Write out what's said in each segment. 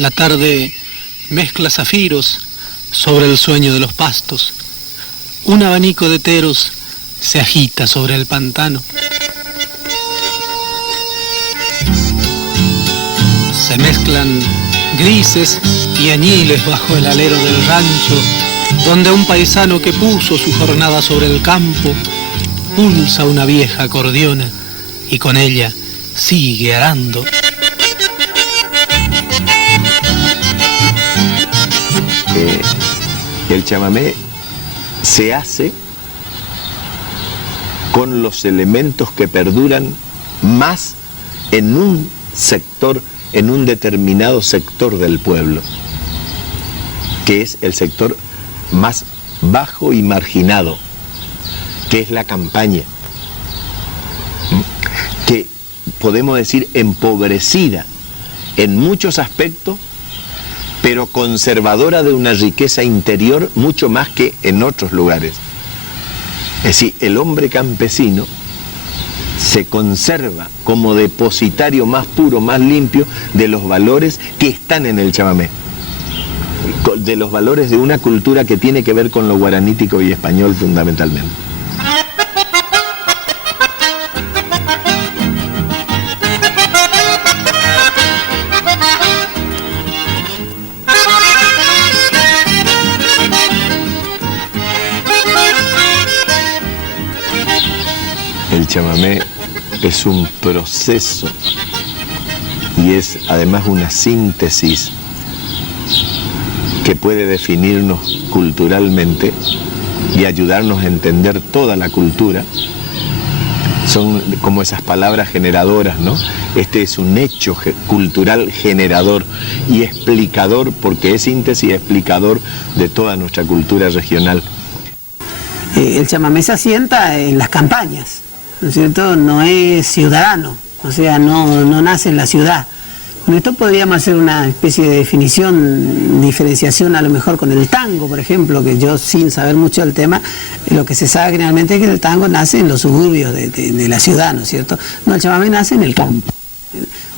La tarde mezcla zafiros sobre el sueño de los pastos. Un abanico de teros se agita sobre el pantano. Se mezclan grises y añiles bajo el alero del rancho, donde un paisano que puso su jornada sobre el campo pulsa una vieja acordeona y con ella sigue arando. El chamamé se hace con los elementos que perduran más en un sector, en un determinado sector del pueblo, que es el sector más bajo y marginado, que es la campaña, que podemos decir empobrecida en muchos aspectos, pero conservadora de una riqueza interior mucho más que en otros lugares. Es decir, el hombre campesino se conserva como depositario más puro, más limpio de los valores que están en el chamamé, de los valores de una cultura que tiene que ver con lo guaranítico y español fundamentalmente. El chamamé es un proceso y es además una síntesis que puede definirnos culturalmente y ayudarnos a entender toda la cultura. Son como esas palabras generadoras, ¿no? Este es un hecho cultural generador y explicador, porque es síntesis y explicador de toda nuestra cultura regional. El chamamé se asienta en las campañas, ¿no es cierto? No es ciudadano, o sea, no nace en la ciudad. Con esto podríamos hacer una especie de diferenciación a lo mejor con el tango, por ejemplo, que yo sin saber mucho del tema, lo que se sabe generalmente es que el tango nace en los suburbios de la ciudad, ¿no es cierto? No, el chamamé nace en el campo,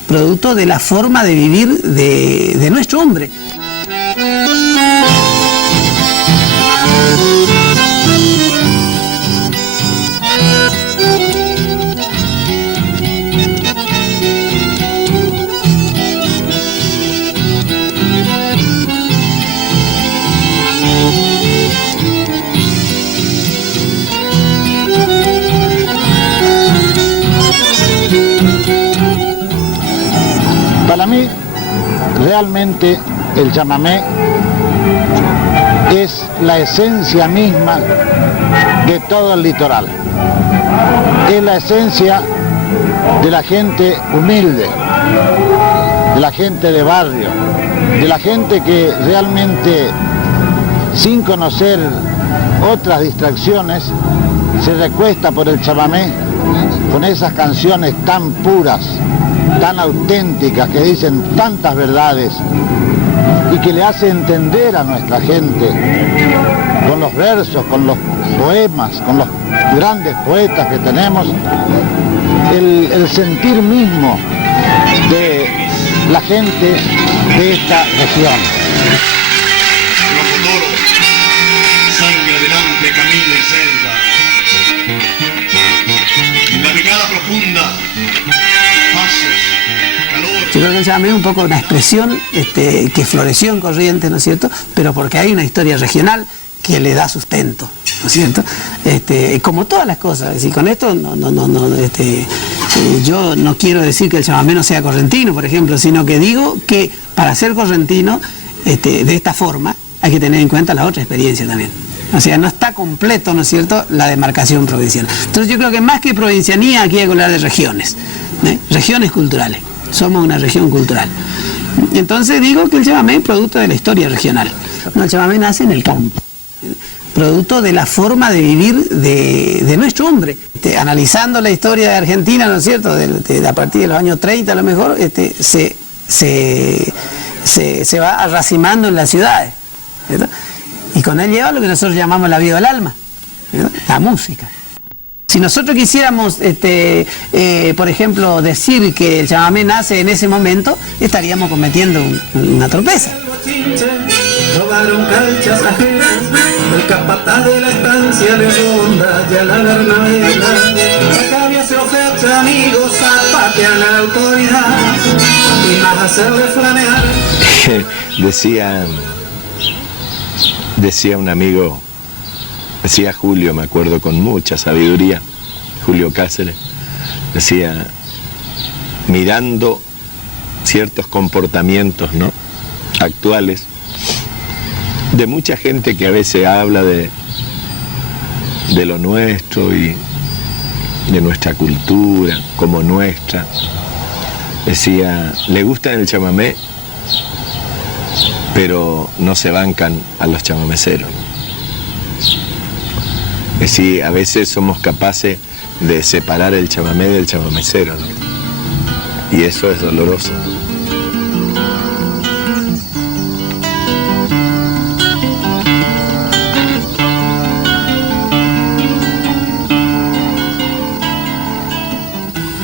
producto de la forma de vivir de nuestro hombre. Para mí, realmente el chamamé es la esencia misma de todo el litoral. Es la esencia de la gente humilde, de la gente de barrio, de la gente que realmente, sin conocer otras distracciones, se recuesta por el chamamé con esas canciones tan puras, tan auténticas, que dicen tantas verdades y que le hace entender a nuestra gente con los versos, con los poemas, con los grandes poetas que tenemos, el sentir mismo de la gente de esta región. Rocotoro, sangre adelante, camino y selva. La picada profunda, pasos. Yo creo que el chamamé es un poco una expresión que floreció en Corrientes, ¿no es cierto? Pero porque hay una historia regional que le da sustento, ¿no es cierto? Como todas las cosas, y con esto yo no quiero decir que el chamamé no sea correntino, por ejemplo, sino que digo que para ser correntino de esta forma hay que tener en cuenta la otra experiencia también. O sea, no está completo, ¿no es cierto?, la demarcación provincial. Entonces yo creo que más que provincianía aquí hay que hablar de regiones, regiones culturales. Somos una región cultural. Entonces digo que el chamamé es producto de la historia regional. No, el chamamé nace en el campo, producto de la forma de vivir de nuestro hombre. Analizando la historia de Argentina, ¿no es cierto?, a partir de los años 30 a lo mejor, se va arracimando en las ciudades, ¿cierto? Y con él lleva lo que nosotros llamamos la vida del alma, ¿cierto? La música. Si nosotros quisiéramos, por ejemplo, decir que el chamamé nace en ese momento, estaríamos cometiendo una tropeza. Robaron calchas ajenas, el capataz de la estancia de ronda, ya la Bernabela. Acá había se oferta amigos, zapatean a la autoridad, y más hacerle flamear. Decía un amigo, decía Julio, me acuerdo con mucha sabiduría, Julio Cáceres, decía, mirando ciertos comportamientos, ¿no?, actuales, de mucha gente que a veces habla de lo nuestro y de nuestra cultura como nuestra, decía, le gustan el chamamé, pero no se bancan a los chamameceros. Es decir, a veces somos capaces de separar el chamamé del chamamecero, ¿no? Y eso es doloroso.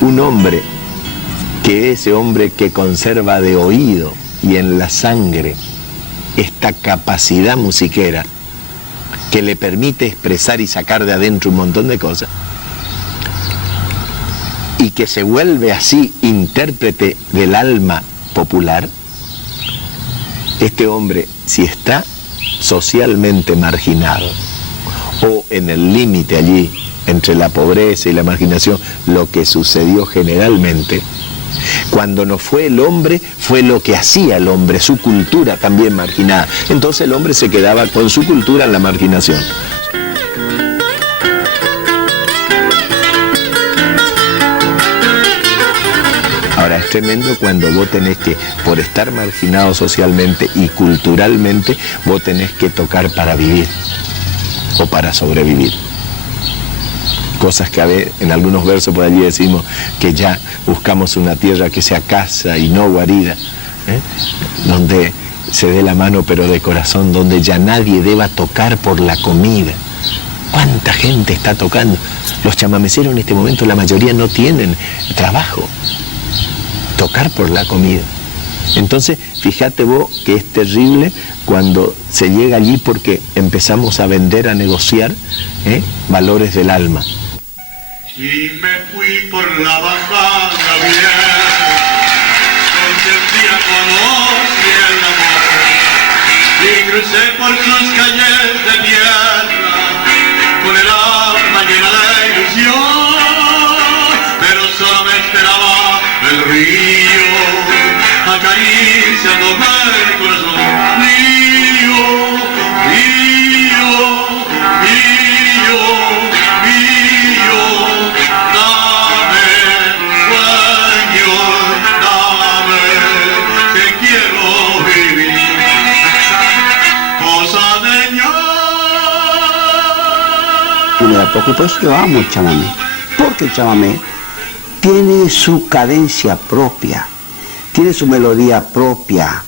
Un hombre que es ese hombre que conserva de oído y en la sangre esta capacidad musiquera que le permite expresar y sacar de adentro un montón de cosas, y que se vuelve así intérprete del alma popular, este hombre, si está socialmente marginado o en el límite allí entre la pobreza y la marginación, lo que sucedió generalmente, cuando no fue el hombre, fue lo que hacía el hombre, su cultura también marginada. Entonces el hombre se quedaba con su cultura en la marginación. Ahora, es tremendo cuando vos tenés que, por estar marginado socialmente y culturalmente, vos tenés que tocar para vivir o para sobrevivir. Cosas que a ver, en algunos versos por allí decimos que ya buscamos una tierra que sea casa y no guarida, donde se dé la mano pero de corazón, donde ya nadie deba tocar por la comida. ¿Cuánta gente está tocando? Los chamameceros en este momento, la mayoría no tienen trabajo. Tocar por la comida. Entonces, fíjate vos que es terrible cuando se llega allí porque empezamos a vender, a negociar valores del alma. Y me fui por la bajada bien, donde un día conocí el amor, y crucé por sus calles de tierra, con el alma llena de ilusión, pero solo me esperaba el río, acariciándome el corazón. Río, río, río, río, dame sueño, dame, que quiero vivir, cosa de ñor. Y me da poco, por eso yo amo el chamamé, porque el chamamé tiene su cadencia propia, tiene su melodía propia,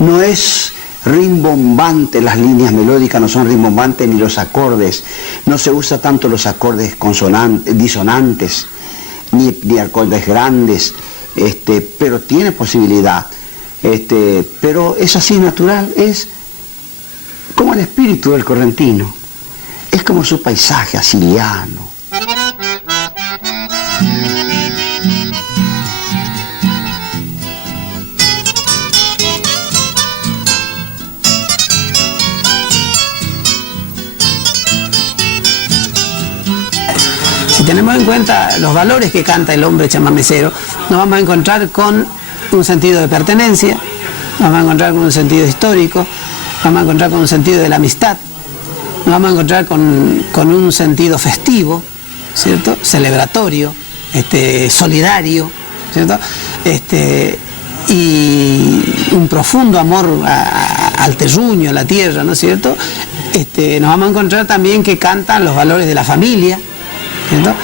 no es rimbombante, las líneas melódicas no son rimbombantes ni los acordes, no se usa tanto los acordes consonantes, disonantes, ni acordes grandes, pero tiene posibilidad, pero es así natural, es como el espíritu del correntino, es como su paisaje así llano. Si tenemos en cuenta los valores que canta el hombre chamamecero, nos vamos a encontrar con un sentido de pertenencia, nos vamos a encontrar con un sentido histórico, nos vamos a encontrar con un sentido de la amistad, nos vamos a encontrar con un sentido festivo, ¿cierto?, celebratorio, solidario, ¿cierto?, y un profundo amor al terruño, a la tierra, ¿no es cierto? Nos vamos a encontrar también que cantan los valores de la familia, ¿cierto?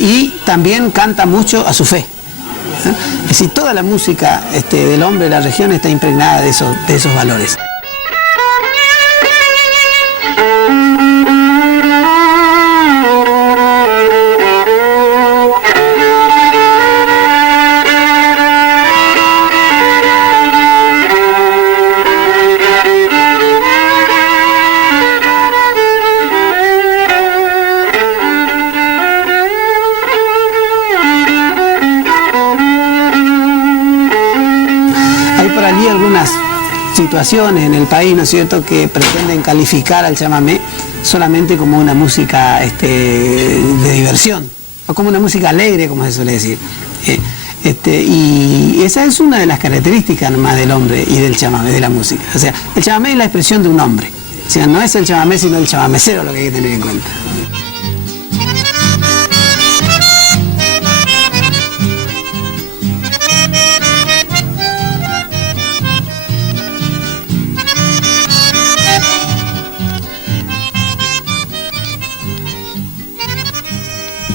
Y también canta mucho a su fe. Es decir, toda la música del hombre de la región está impregnada de esos valores. situaciones en el país, ¿no es cierto?, que pretenden calificar al chamamé solamente como una música de diversión, o como una música alegre, como se suele decir. Y esa es una de las características nomás del hombre y del chamamé, de la música. O sea, el chamamé es la expresión de un hombre. O sea, no es el chamamé, sino el chamamecero lo que hay que tener en cuenta.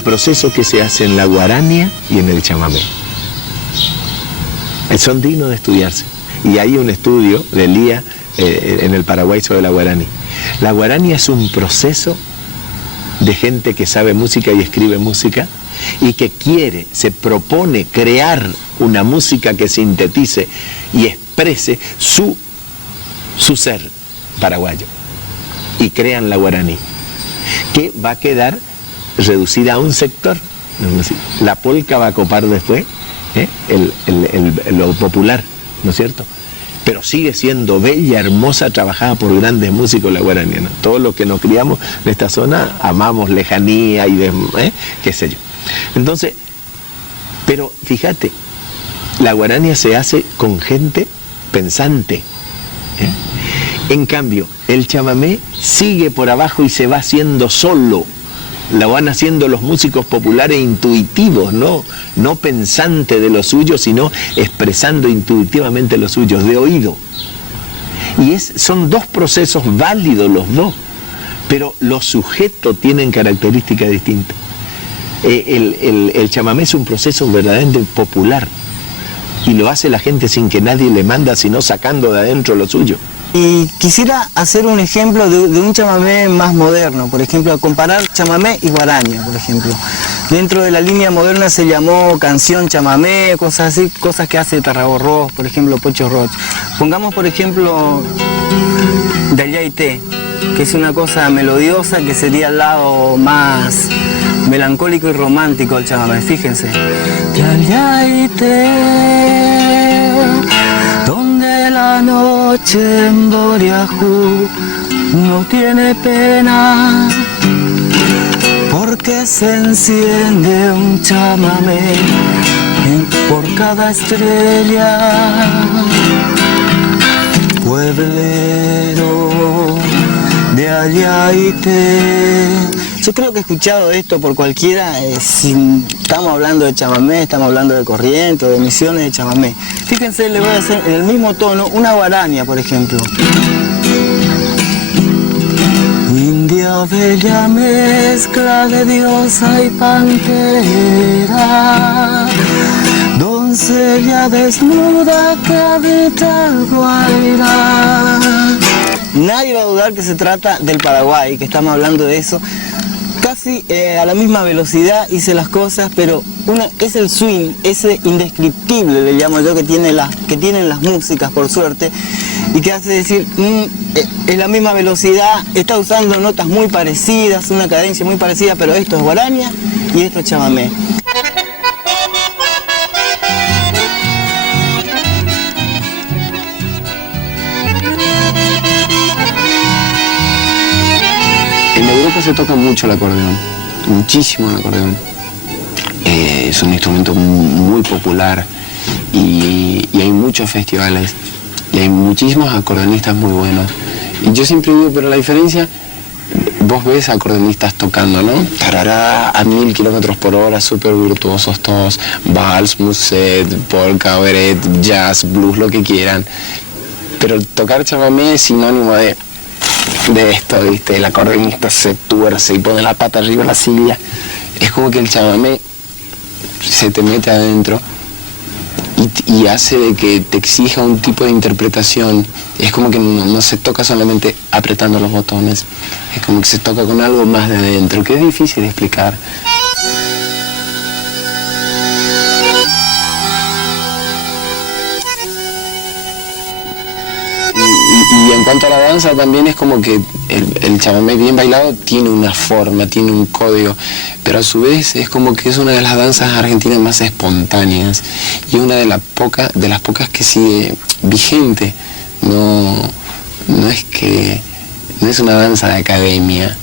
Proceso que se hace en la guarania y en el chamamé. Son dignos de estudiarse. Y hay un estudio de Lía en el Paraguay sobre la guaraní. La guarania es un proceso de gente que sabe música y escribe música y que se propone crear una música que sintetice y exprese su ser paraguayo. Y crean la guaraní, que va a quedar reducida a un sector. La polca va a copar después lo popular, ¿no es cierto? Pero sigue siendo bella, hermosa, trabajada por grandes músicos la guaraní, ¿no? Todos los que nos criamos en esta zona amamos lejanía y qué sé yo. Entonces, pero fíjate, la guarania se hace con gente pensante. En cambio, el chamamé sigue por abajo y se va haciendo solo. La van haciendo los músicos populares intuitivos, no pensantes de lo suyo, sino expresando intuitivamente lo suyo, de oído. Y son dos procesos válidos los dos, pero los sujetos tienen características distintas. El chamamé es un proceso verdaderamente popular y lo hace la gente sin que nadie le manda, sino sacando de adentro lo suyo. Y quisiera hacer un ejemplo de un chamamé más moderno, por ejemplo, comparar chamamé y guaraña, por ejemplo. Dentro de la línea moderna se llamó canción chamamé, cosas así, cosas que hace Tarragorros, por ejemplo, Pocho Roch. Pongamos, por ejemplo, Dayaité, que es una cosa melodiosa que sería el lado más melancólico y romántico del chamamé, fíjense. Dayaité, donde la noche en Boriajú no tiene pena, porque se enciende un chamamé por cada estrella. Pueblero de Dayaité. Yo creo que he escuchado esto por cualquiera, si estamos hablando de chamamé, estamos hablando de corriente, de emisiones de chamamé. Fíjense, le voy a hacer en el mismo tono una guarania, por ejemplo. India bella mezcla de diosa y pantera, doncella desnuda que habita el Guairá. Nadie va a dudar que se trata del Paraguay, que estamos hablando de eso. Casi a la misma velocidad hice las cosas, pero es el swing, ese indescriptible, le llamo yo, que tienen las músicas, por suerte, y que hace decir, es la misma velocidad, está usando notas muy parecidas, una cadencia muy parecida, pero esto es guarania y esto es chamamé. En Europa se toca mucho el acordeón, muchísimo el acordeón. Es un instrumento muy popular y hay muchos festivales y hay muchísimos acordeonistas muy buenos. Y yo siempre digo, pero la diferencia, vos ves acordeonistas tocando, ¿no? Tarará, a 1000 kilómetros por hora, súper virtuosos todos, vals, muset, polka, beret, jazz, blues, lo que quieran. Pero tocar chamamé es sinónimo de esto, ¿viste? El acordeonista se tuerce y pone la pata arriba de la silla. Es como que el chamamé se te mete adentro y hace de que te exija un tipo de interpretación. Es como que no se toca solamente apretando los botones, es como que se toca con algo más de adentro, que es difícil de explicar. Y en cuanto a la danza también es como que el chamamé bien bailado tiene una forma, tiene un código, pero a su vez es como que es una de las danzas argentinas más espontáneas y una de las pocas que sigue vigente no es una danza de academia.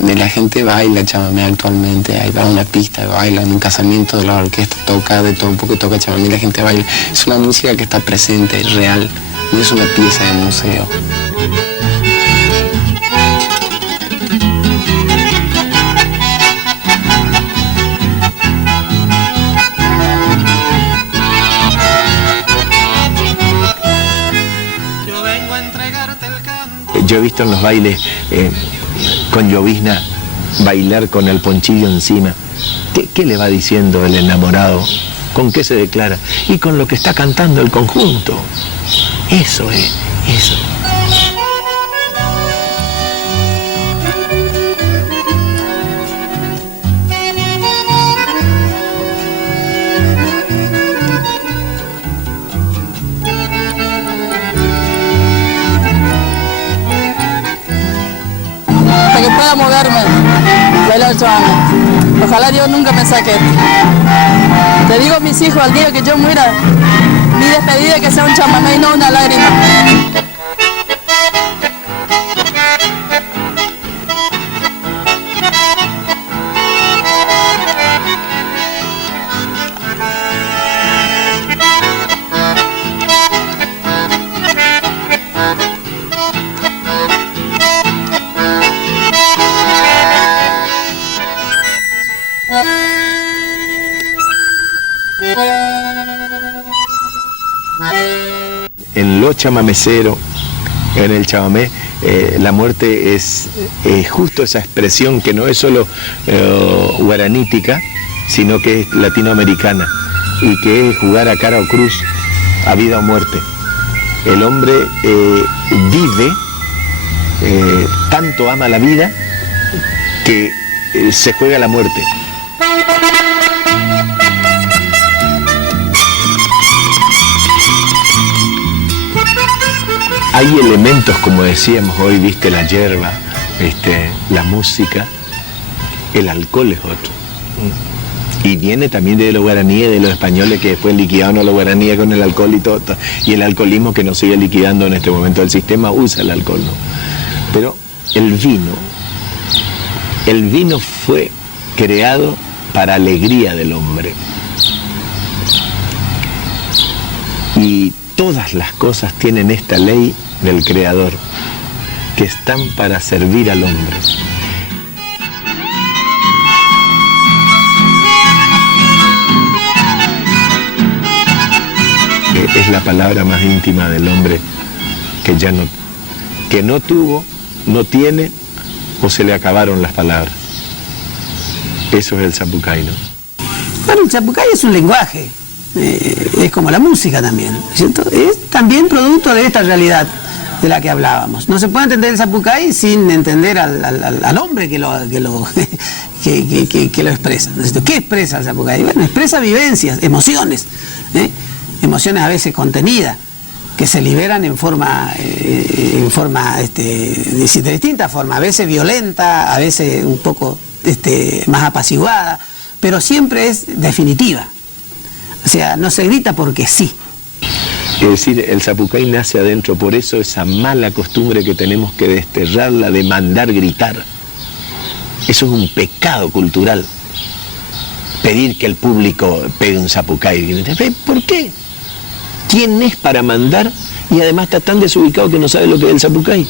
La gente baila chamamé actualmente, ahí va a una pista, baila en un casamiento de la orquesta, toca de todo un poco, toca chamamé, la gente baila. Es una música que está presente, real, no es una pieza de museo. Yo he visto en los bailes con llovizna bailar con el ponchillo encima. ¿Qué le va diciendo el enamorado? ¿Con qué se declara? Y con lo que está cantando el conjunto. Eso es, eso. Pueda moverme, bailar chamamé. Ojalá Dios nunca me saque. Te digo a mis hijos, al día que yo muera, mi despedida que sea un chamamé y no una lágrima. En lo chamamecero, en el chamamé, la muerte es justo esa expresión que no es solo guaranítica, sino que es latinoamericana y que es jugar a cara o cruz, a vida o muerte. El hombre vive, tanto ama la vida que se juega la muerte. Hay elementos, como decíamos hoy, viste, la hierba, la música, el alcohol es otro. Y viene también de los guaraníes, de los españoles que después liquidaron a los guaraníes con el alcohol y todo. Y el alcoholismo que nos sigue liquidando en este momento del sistema usa el alcohol, ¿no? Pero el vino fue creado para alegría del hombre. Y todas las cosas tienen esta ley del Creador, que están para servir al hombre. Es la palabra más íntima del hombre que no tuvo, no tiene o se le acabaron las palabras. Eso es el zapucay, ¿no? Bueno, el zapucay es un lenguaje, es como la música también, ¿cierto? Es también producto de esta realidad de la que hablábamos. No se puede entender el zapucay sin entender al hombre que lo expresa. ¿Qué expresa el zapucay? Bueno, expresa vivencias, emociones, emociones a veces contenidas, que se liberan en forma de distinta forma, a veces violenta, a veces un poco más apaciguada, pero siempre es definitiva. O sea, no se grita porque sí. Es decir, el zapucay nace adentro, por eso esa mala costumbre que tenemos que desterrarla de mandar gritar. Eso es un pecado cultural. Pedir que el público pegue un zapucay. ¿Por qué? ¿Quién es para mandar? Y además está tan desubicado que no sabe lo que es el zapucay.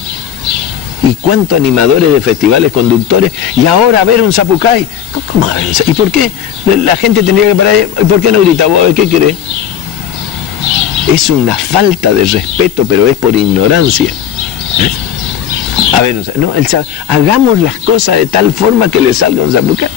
¿Y cuántos animadores de festivales, conductores? Y ahora a ver un zapucay. ¿Cómo a ver? ¿Y por qué? La gente tendría que parar. ¿Por qué no grita? ¿Vos qué querés? Es una falta de respeto, pero es por ignorancia. A ver, no, hagamos las cosas de tal forma que le salga un zapucay.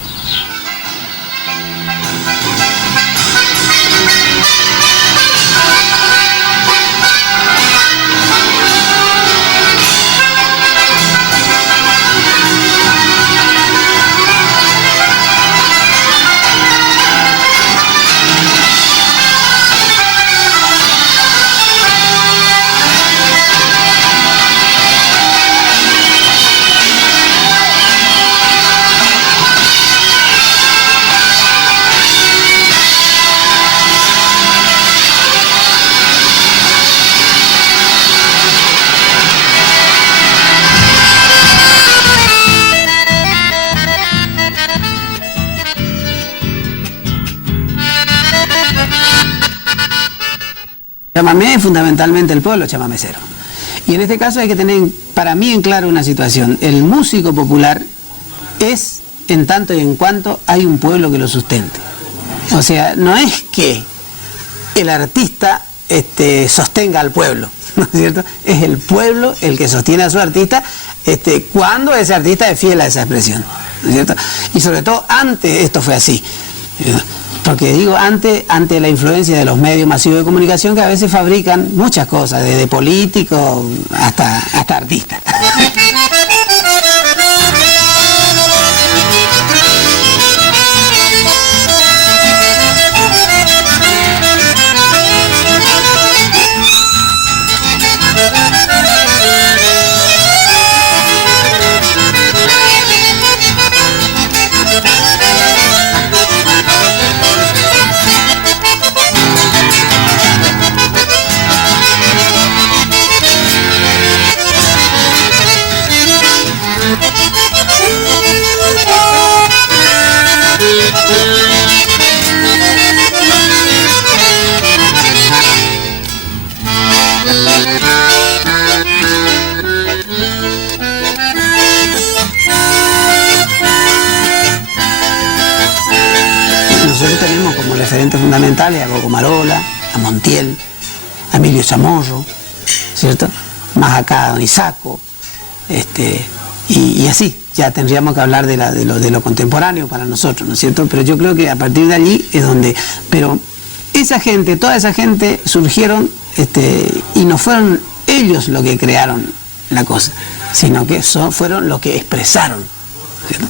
chamamé es fundamentalmente el pueblo chamamecero. Y en este caso hay que tener para mí en claro una situación. El músico popular es en tanto y en cuanto hay un pueblo que lo sustente. O sea, no es que el artista sostenga al pueblo, ¿no es cierto? Es el pueblo el que sostiene a su artista cuando ese artista es fiel a esa expresión, ¿no es cierto? Y sobre todo antes esto fue así. Porque digo, ante la influencia de los medios masivos de comunicación que a veces fabrican muchas cosas, desde políticos hasta artistas. Nosotros tenemos como referentes fundamentales a Gogo Marola, a Montiel, a Emilio Chamorro, ¿cierto? Más acá a Don Isaco, y así, ya tendríamos que hablar de lo contemporáneo para nosotros, ¿no es cierto? Pero yo creo que a partir de allí es donde... Pero esa gente, toda esa gente surgieron y no fueron ellos los que crearon la cosa, sino que fueron los que expresaron, ¿cierto?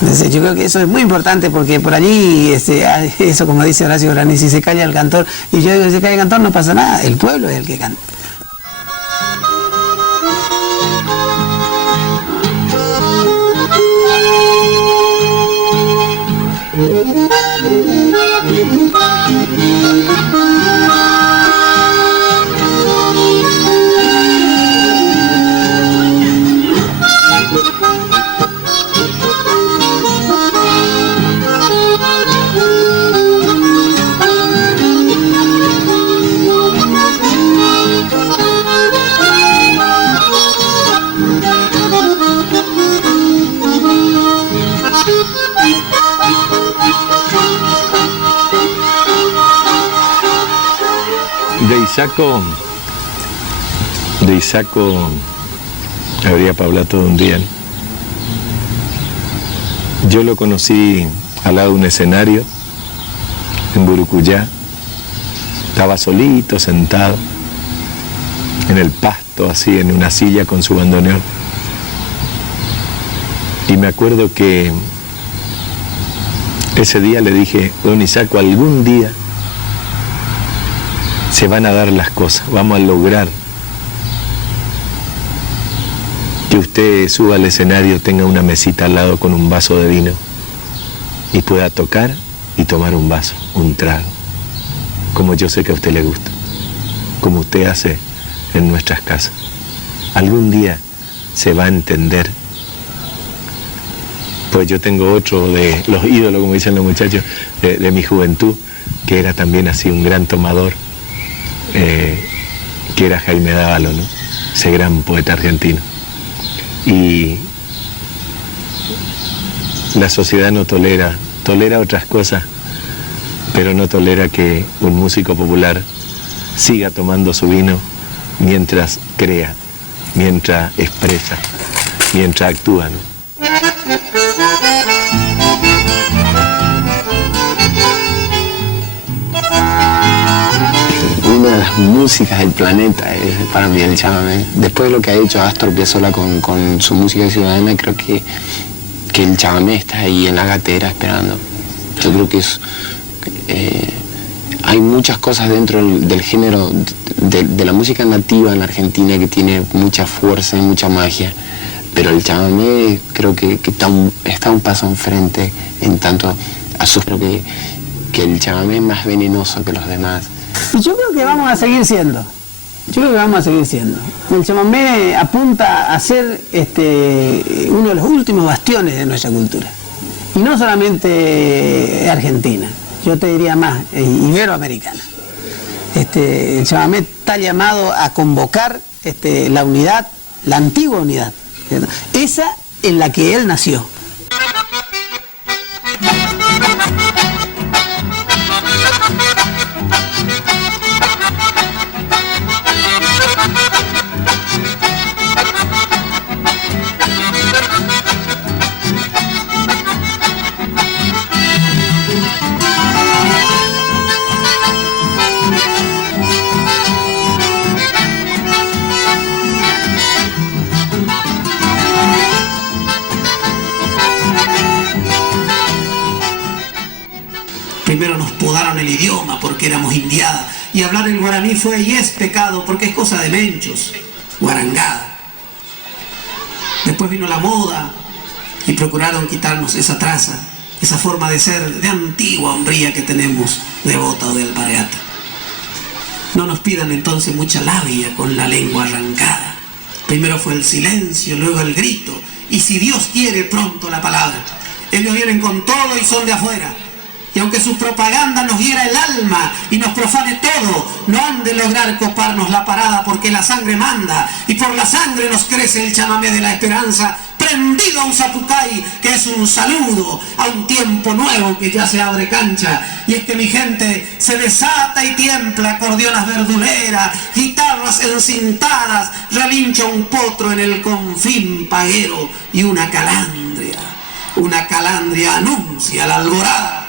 Entonces yo creo que eso es muy importante porque por allí, eso como dice Horacio Guaraní, si se calla el cantor, y yo digo, si se calla el cantor no pasa nada, el pueblo es el que canta. De Isaco habría para hablar todo un día, ¿no? Yo lo conocí al lado de un escenario en Burucuyá. Estaba solito, sentado en el pasto, así en una silla con su bandoneón. Y me acuerdo que ese día le dije, don Isaco, algún día se van a dar las cosas, vamos a lograr que usted suba al escenario, tenga una mesita al lado con un vaso de vino y pueda tocar y tomar un vaso, un trago, como yo sé que a usted le gusta, como usted hace en nuestras casas. Algún día se va a entender. Pues yo tengo otro de los ídolos, como dicen los muchachos, de mi juventud, que era también así un gran tomador, que era Jaime Dávalo, ¿no? Ese gran poeta argentino. Y la sociedad no tolera otras cosas, pero no tolera que un músico popular siga tomando su vino mientras crea, mientras expresa, mientras actúa, ¿no? Una de las músicas del planeta es para mí el chamamé. Después de lo que ha hecho Astor Piazzolla con su música ciudadana, creo que el chamamé está ahí en la gatera esperando. Yo creo que hay muchas cosas dentro del género de la música nativa en la Argentina que tiene mucha fuerza y mucha magia, pero el chamamé creo que está un paso enfrente en tanto a su... Creo que el chamamé es más venenoso que los demás. Y yo creo que vamos a seguir siendo. El chamamé apunta a ser uno de los últimos bastiones de nuestra cultura. Y no solamente argentina, yo te diría más, iberoamericana. El chamamé está llamado a convocar la unidad, la antigua unidad, ¿cierto? Esa en la que él nació. Primero nos podaron el idioma porque éramos indiada, y hablar el guaraní fue y es pecado porque es cosa de menchos, guarangada. Después vino la moda y procuraron quitarnos esa traza, esa forma de ser de antigua hombría que tenemos de bota o de alpargata. No nos pidan entonces mucha labia con la lengua arrancada. Primero fue el silencio, luego el grito, y si Dios quiere, pronto la palabra. Ellos vienen con todo y son de afuera. Y aunque su propaganda nos hiera el alma y nos profane todo, no han de lograr coparnos la parada, porque la sangre manda, y por la sangre nos crece el chamamé de la esperanza, prendido a un zapucay, que es un saludo a un tiempo nuevo que ya se abre cancha. Y es que mi gente se desata y tiembla, acordeonas verduleras, guitarras encintadas, relincha un potro en el confín paguero, y una calandria anuncia la alborada.